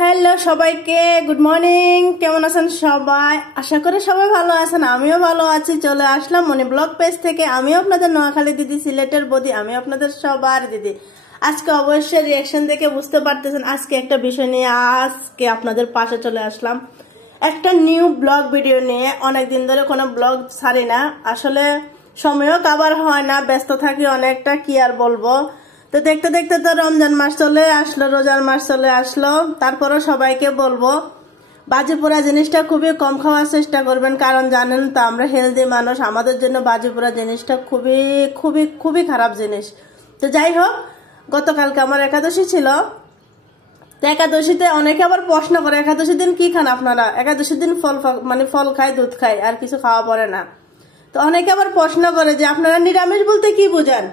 Hello সবাইকে, good morning. কেমন আছেন সবাই? আশা করি সবাই ভালো আছেন, আমিও ভালো আছি। চলে আসলাম মনি ব্লগ পেজ থেকে। আমিও আপনাদের নোয়াখালী দিদি, সিলেটের বদি, আমি আপনাদের সবার দিদি। আজকে অবশ্যই রিয়াকশন দেখে বুঝতে পারতেছেন আজকে একটা বিষয় নিয়ে আজকে আপনাদের পাশে চলে আসলাম, একটা নিউ ব্লগ ভিডিও নিয়ে। অনেকদিন ধরে কোনো ব্লগ ছাড়ি না, আসলে সময়ও কাবার হয় না, ব্যস্ত থাকি অনেকটা, কি আর বলবো। তো দেখতে দেখতে তো রমজান মাস চলে আসলো, রোজার মাস চলে আসলো। তারপরও সবাইকে বলবো বাজি পোড়া জিনিসটা খুবই কম খাওয়ার চেষ্টা করবেন, কারণ জানেন তো আমরা হেলদি মানুষ, আমাদের জন্য বাজি পোড়া জিনিসটা খুবই খুবই খুবই খারাপ জিনিস। তো যাই হোক, গতকালকে আমার একাদশী ছিল। তো একাদশীতে অনেকে আবার প্রশ্ন করে একাদশীর দিন কি খান আপনারা? একাদশীর দিন ফল খায়, দুধ খায়, আর কিছু খাওয়া পড়ে না। তো অনেকে আবার প্রশ্ন করে যে আপনারা নিরামিষ বলতে কি বুঝান?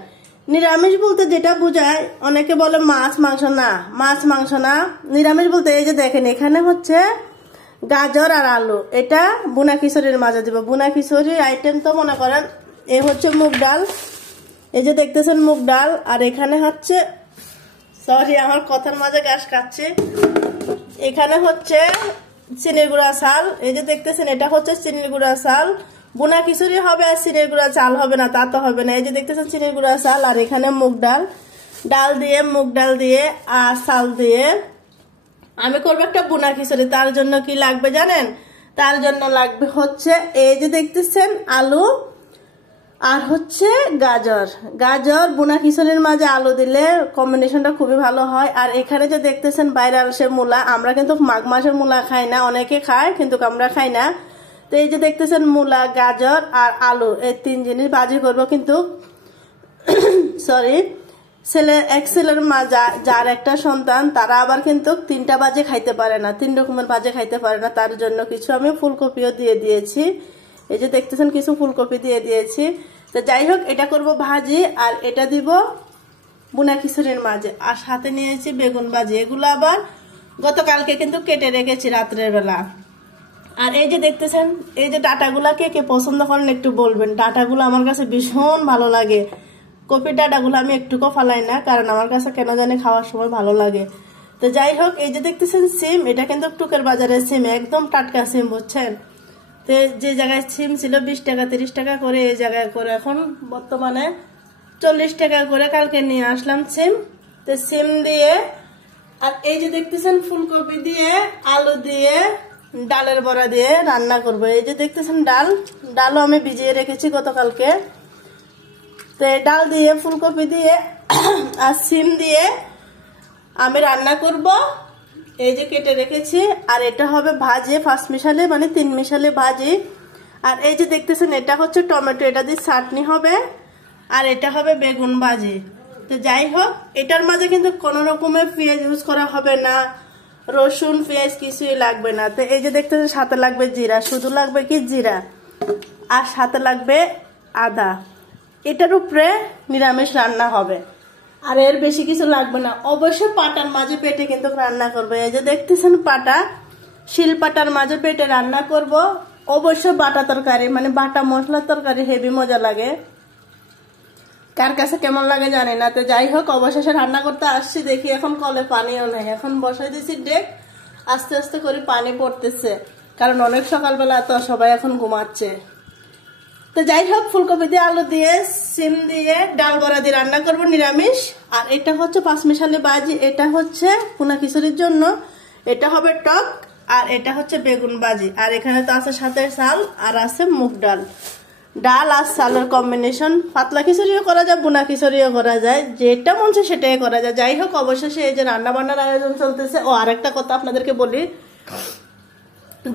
নিরামিষ বলতে যেটা বুঝায়, অনেকে বলে মাছ মাংস না, মাছ মাংস না। নিরামিষ বলতে এই যে দেখেন, এখানে হচ্ছে গাজর আর আলু, এটা বুনা খিচুড়ির মাঝে দিব। বুনা খিচুড়ির আইটেম তো মনে করেন এ হচ্ছে মুগ ডাল, এই যে দেখতেছেন মুগ ডাল, আর এখানে হচ্ছে, সরি আমার কথার মাঝে গাছ কাটছে, এখানে হচ্ছে চিনির গুঁড়া চাল, এই যে দেখতেছেন এটা হচ্ছে চিনির গুঁড়া চাল। বুনা খিচুড়ি হবে আর চিনির গুঁড়া চাল হবে না, তা তো হবে না। এই যে দেখতেছেন চিনির গুঁড়া চাল, আর এখানে মুগ ডাল, ডাল দিয়ে মুগ ডাল দিয়ে আর চাল দিয়ে আমি করবো একটা বুনা খিচুড়ি। তার জন্য কি লাগবে জানেন? তার জন্য লাগবে হচ্ছে এই যে দেখতেছেন আলু আর হচ্ছে গাজর। গাজর বুনা খিচুড়ির মাঝে আলু দিলে কম্বিনেশনটা খুবই ভালো হয়। আর এখানে যে দেখতেছেন বাইরে আসে মূলা, আমরা কিন্তু মাঘ মাসের মূলা খাই না, অনেকে খায় কিন্তু আমরা খাই না। তো এই যে দেখতেছেন মূলা, গাজর আর আলু, এই তিন জিনিস ভাজি করবো। কিন্তু সরি, এক ছেলের মা যার একটা সন্তান, তারা আবার কিন্তু তিনটা বাজে খাইতে পারে না, তিন রকমের বাজে খাইতে পারে না। তার জন্য কিছু আমি ফুলকপিও দিয়ে দিয়েছি, এই যে দেখতেছেন কিছু ফুলকপি দিয়ে দিয়েছি। তো যাই হোক, এটা করব ভাজি আর এটা দিব বুনা খিচুড়ির মাঝে। আর সাথে নিয়েছি বেগুন ভাজি, এগুলো আবার গতকালকে কিন্তু কেটে রেখেছি রাত্রের বেলা। আর এই যে দেখতেছেন এই যে ডাটাগুলা কে কে পছন্দ করেন একটু বলবেন। ডাটাগুলো আমার কাছে ভীষণ ভালো লাগে, কপির ডাটাগুলো আমি একটুকু ফালাই না, কারণ আমার কাছে কেন জানি খাওয়ার সময় ভালো লাগে। তো যাই হোক, এই যে দেখতেছেন সিম, এটা কিন্তু টুকের বাজারের সিম, একদম টাটকা সিম, বুঝছেন? তো যে জায়গায় সিম ছিল 20 টাকা 30 টাকা করে, এই জায়গায় করে এখন বর্তমানে 40 টাকা করে কালকে নিয়ে আসলাম সিম। তো সিম দিয়ে আর এই যে দেখতেছেন ফুলকপি দিয়ে আলু দিয়ে ডালের বড়া দিয়ে রান্না করব। এই যে দেখতেছেন ডালও আমি ভিজিয়ে রেখেছি গতকালকে। তো ডাল দিয়ে ফুলকপি দিয়ে আর সিম দিয়ে আমি রান্না করব, এই যে কেটে রেখেছি। আর এটা হবে ভাজি, ফার্স্ট মিশালে মানে 3 মিশালে ভাজি। আর এই যে দেখতেছেন এটা হচ্ছে টমেটো, এটা দিয়ে চাটনি হবে। আর এটা হবে বেগুন ভাজি। তো যাই হোক, এটার মাঝে কিন্তু কোনো রকমের পেঁয়াজ ইউজ করা হবে না, রসুন পেঁয়াজ কিছুই লাগবে না। তো এই যে দেখতেছেন সাথে লাগবে জিরা, শুধু লাগবে কি জিরা, আর সাথে লাগবে আদা। এটার উপরে নিরামিষ রান্না হবে, আর এর বেশি কিছু লাগবে না। অবশ্যই পাটার মাঝে পেটে কিন্তু রান্না করবে। এই যে দেখতেছেন পাটা, শিল পাটার মাঝে পেটে রান্না করব। অবশ্যই বাটা তরকারি মানে বাটা মশলার তরকারি হেভি মজা লাগে, কার কাছে কেমন লাগে জানি না। তো যাই হোক, অবশেষে রান্না করতে আসছি, দেখি এখন কলে পানিও নেই, এখন বসাই দিয়েছি ডেক, আস্তে আস্তে করে পানি পড়তেছে, কারণ অনেক সকালবেলা তো সবাই এখন ঘুমাচ্ছে। তো যাই হোক, ফুলকপি দিয়ে আলু দিয়ে সিম দিয়ে ডাল বড়া দিয়ে রান্না করবো নিরামিষ। আর এটা হচ্ছে পাঁচমিশালি ভাজি, এটা হচ্ছে পুনা খিচুড়ির জন্য, এটা হবে টক, আর এটা হচ্ছে বেগুন ভাজি। আর এখানে তো আছে সাথে চাল আর আছে মুগ ডাল, ডাল আর চালের কম্বিনেশন। পাতলা খিচুড়িও করা যায়, বুনা খিচুড়িও করা যায়, যেটা মন চায় সেটাই করা যায়। যাই হোক, অবশেষে এই যে রান্না বান্নার আয়োজন চলতেছে। ও আরেকটা কথা আপনাদেরকে বলি,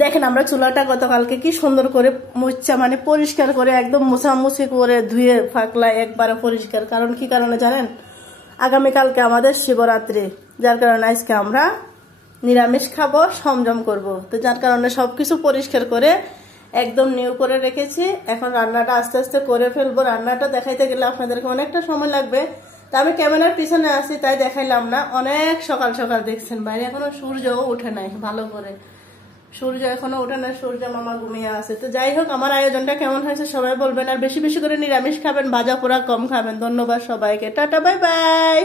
দেখেন আমরা চুলাটা গতকালকে কি সুন্দর করে মুচ্ছা মানে পরিষ্কার করে একদম মোছামুছি করে ধুয়ে ফাঁকলা একবারে পরিষ্কার। কারণ কি কারণে জানেন? আগামীকালকে আমাদের শিবরাত্রি, যার কারণে আজকে আমরা নিরামিষ খাবো, সংযম করব। তো যার কারণে সবকিছু পরিষ্কার করে একদম নিউ করে রেখেছি। এখন রান্নাটা আস্তে আস্তে করে ফেলবো। রান্নাটা দেখাইতে গেলে আপনাদেরকে অনেকটা সময় লাগবে, তা আমি ক্যামেরার পিছনে আসি তাই দেখাইলাম না। অনেক সকাল সকাল দেখছেন, বাইরে এখনো সূর্যও উঠে নাই ভালো করে, সূর্য এখনো ওঠে না, সূর্য মামা ঘুমিয়ে আছে। তো যাই হোক, আমার আয়োজনটা কেমন হয়েছে সবাই বলবেন, আর বেশি বেশি করে নিরামিষ খাবেন, ভাজা পোড়া কম খাবেন। ধন্যবাদ সবাইকে, টাটা, বাই বাই।